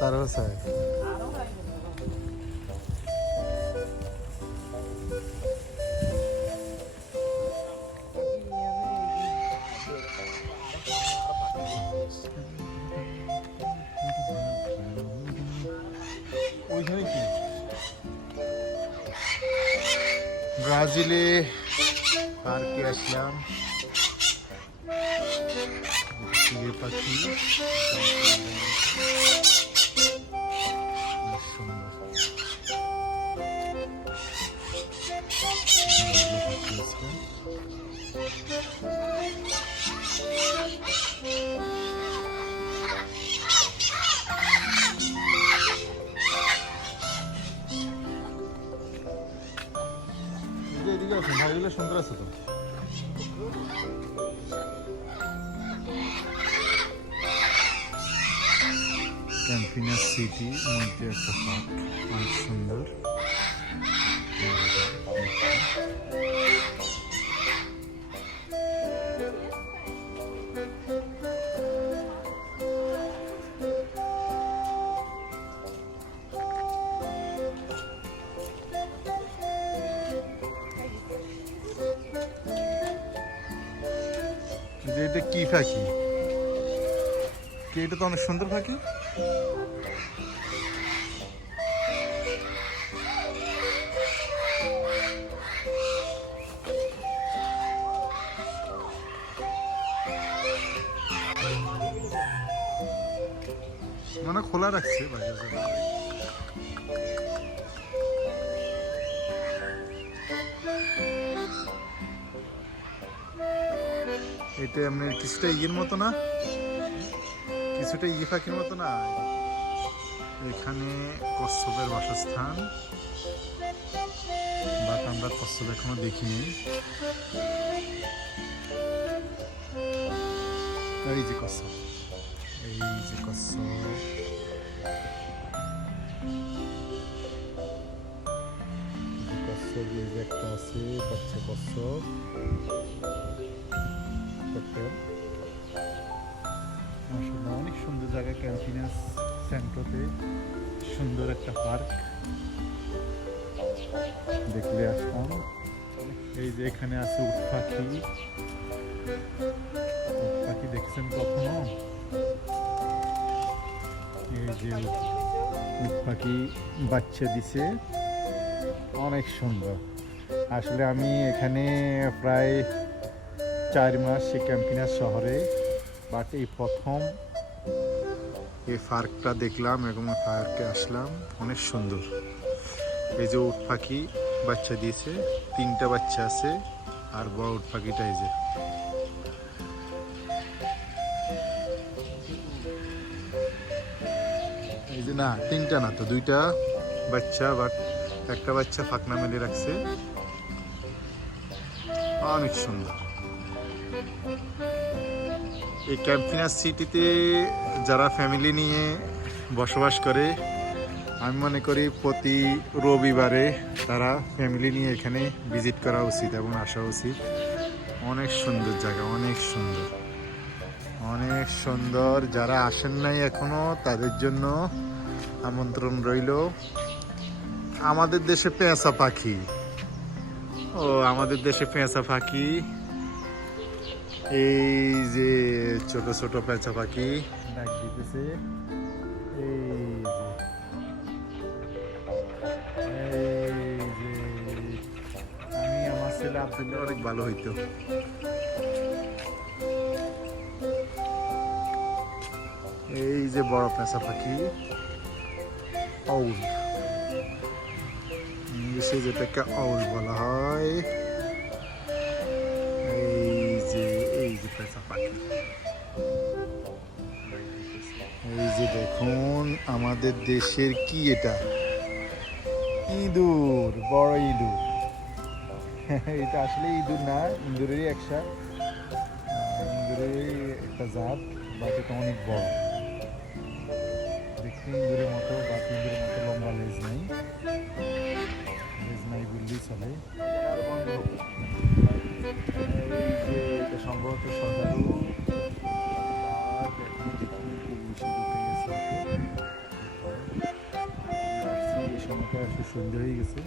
তারও চাই ওইখানে কি ব্রাজিলে পার্কে আসলাম টিয়া পাখি এদিকে আছে ভাইগুলো সুন্দর আছে তো ক্যাম্পিনাস সিটি মধ্যে একটা পার্ক অনেক সুন্দর এটা কি পাখি এটা তো অনেক সুন্দর পাখি মানে খোলা রাখছে এটা আপনার কিছুটা ইয়ের মতো না কিছুটা ইয়ে পাখির মতো না এখানে কচ্ছপের বাসস্থান বাট আমরা কচ্ছপ এখনো দেখিনি এই যে কচ্ছপ কচ্ছপ এই যে একটা আছে বাচ্চা কচ্ছপ আসলে অনেক সুন্দর জায়গা ক্যাম্পিনাস সেন্ট্রোতে সুন্দর একটা পার্ক দেখলে আসলাম এই যে এখানে আছে উট পাখি দেখছেন কখনো এই যে উট পাখি বাচ্চা দিছে অনেক সুন্দর আসলে আমি এখানে প্রায় 4 মাস সে ক্যাম্পিনাস শহরে বাট এই প্রথম এই পার্কটা দেখলাম এবং পার্কে আসলাম অনেক সুন্দর এই যে উট পাখি বাচ্চা দিয়েছে 3টা বাচ্চা আছে আর বড় উট পাখিটা এই যে না 3টা না তো 2টা বাচ্চা বাট একটা বাচ্চা ফাঁকনা মেলে রাখছে অনেক সুন্দর এই ক্যাম্পিনাস সিটিতে যারা ফ্যামিলি নিয়ে বসবাস করে আমি মনে করি প্রতি রবিবারে তারা ফ্যামিলি নিয়ে এখানে ভিজিট করা উচিত এবং আসা উচিত অনেক সুন্দর জায়গা অনেক সুন্দর যারা আসেন নাই এখনো তাদের জন্য আমন্ত্রণ রইল আমাদের দেশে পেঁচা পাখি এই যে ছোট ছোট পেঁচা পাখি ডাক দিতেছে আমি আমার ছেলে আব্দুল্লাহ অনেক ভালো হইতো এই যে বড় পেঁচা পাখি আউল ইংলিশে যেটাকে আউল বলা হয় এই যে পেঁচা পাখি এই যে দেখুন আমাদের দেশের কি এটা ইঁদুর বড় ইঁদুর এটা আসলে ইঁদুর না ইঁদুরেরই একটা জাত বাট এটা অনেক বড় দেখতে ইঁদুরের মতো বাট ইঁদুরের মতো লম্বা লেজ নাই বললেই চলে এটা সম্ভবত সজারু সন্ধ্যা হয়ে গেছে।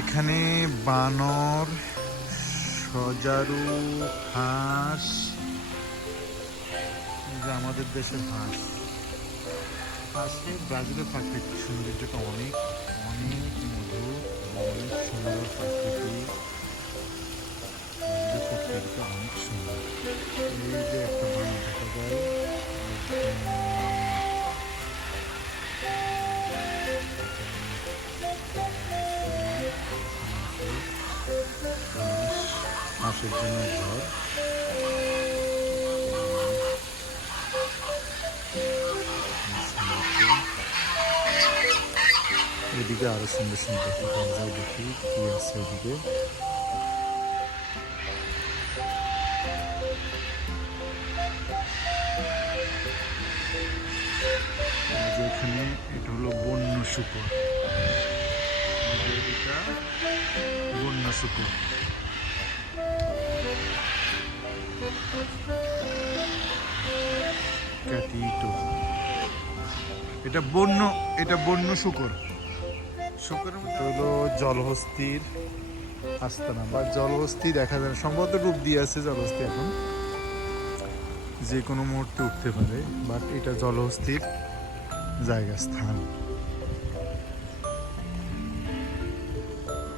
এখানে বানর, সজারু, হাঁস, এই যে আমাদের দেশের হাঁস। আসলে ব্রাজিলের প্রাকৃতিক সৌন্দর্যটা অনেক অনেক মধুর, অনেক সুন্দর প্রকৃতি। প্রকৃতিটা অনেক সুন্দর। এই যে একটা বানর দেখা যায়, হাঁসের জন্য ঘর। এদিকে আরো সুন্দর সুন্দর পাওয়া যায়, দেখি কি আছে এদিকে। এখানে এটা হলো বন্য শূকর, এটা বন্য শূকর। এটা বন্য শূকর। শূকরের মধ্যে হলো জলহস্তির আস্তানা বা জলহস্তি দেখা যায়, সম্ভবত রূপ দিয়ে আছে জলহস্তি, এখন যে কোনো মুহূর্তে উঠতে পারে, বাট এটা জলহস্তির জায়গা স্থান।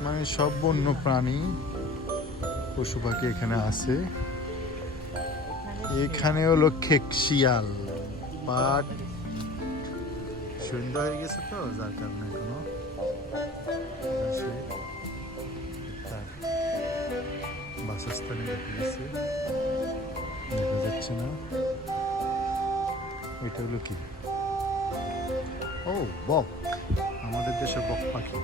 মানে সব বন্য প্রাণী পশু পাখি এখানে আছে। এখানে হলো খেকশিয়াল, বাট সন্ধ্যা হয়ে গেছে তো যার কারণে এখনো তার বাসস্থানে রেখে গেছে, দেখা যাচ্ছে না। এটা হলো কি? ও বক, আমাদের দেশের বক পাখি।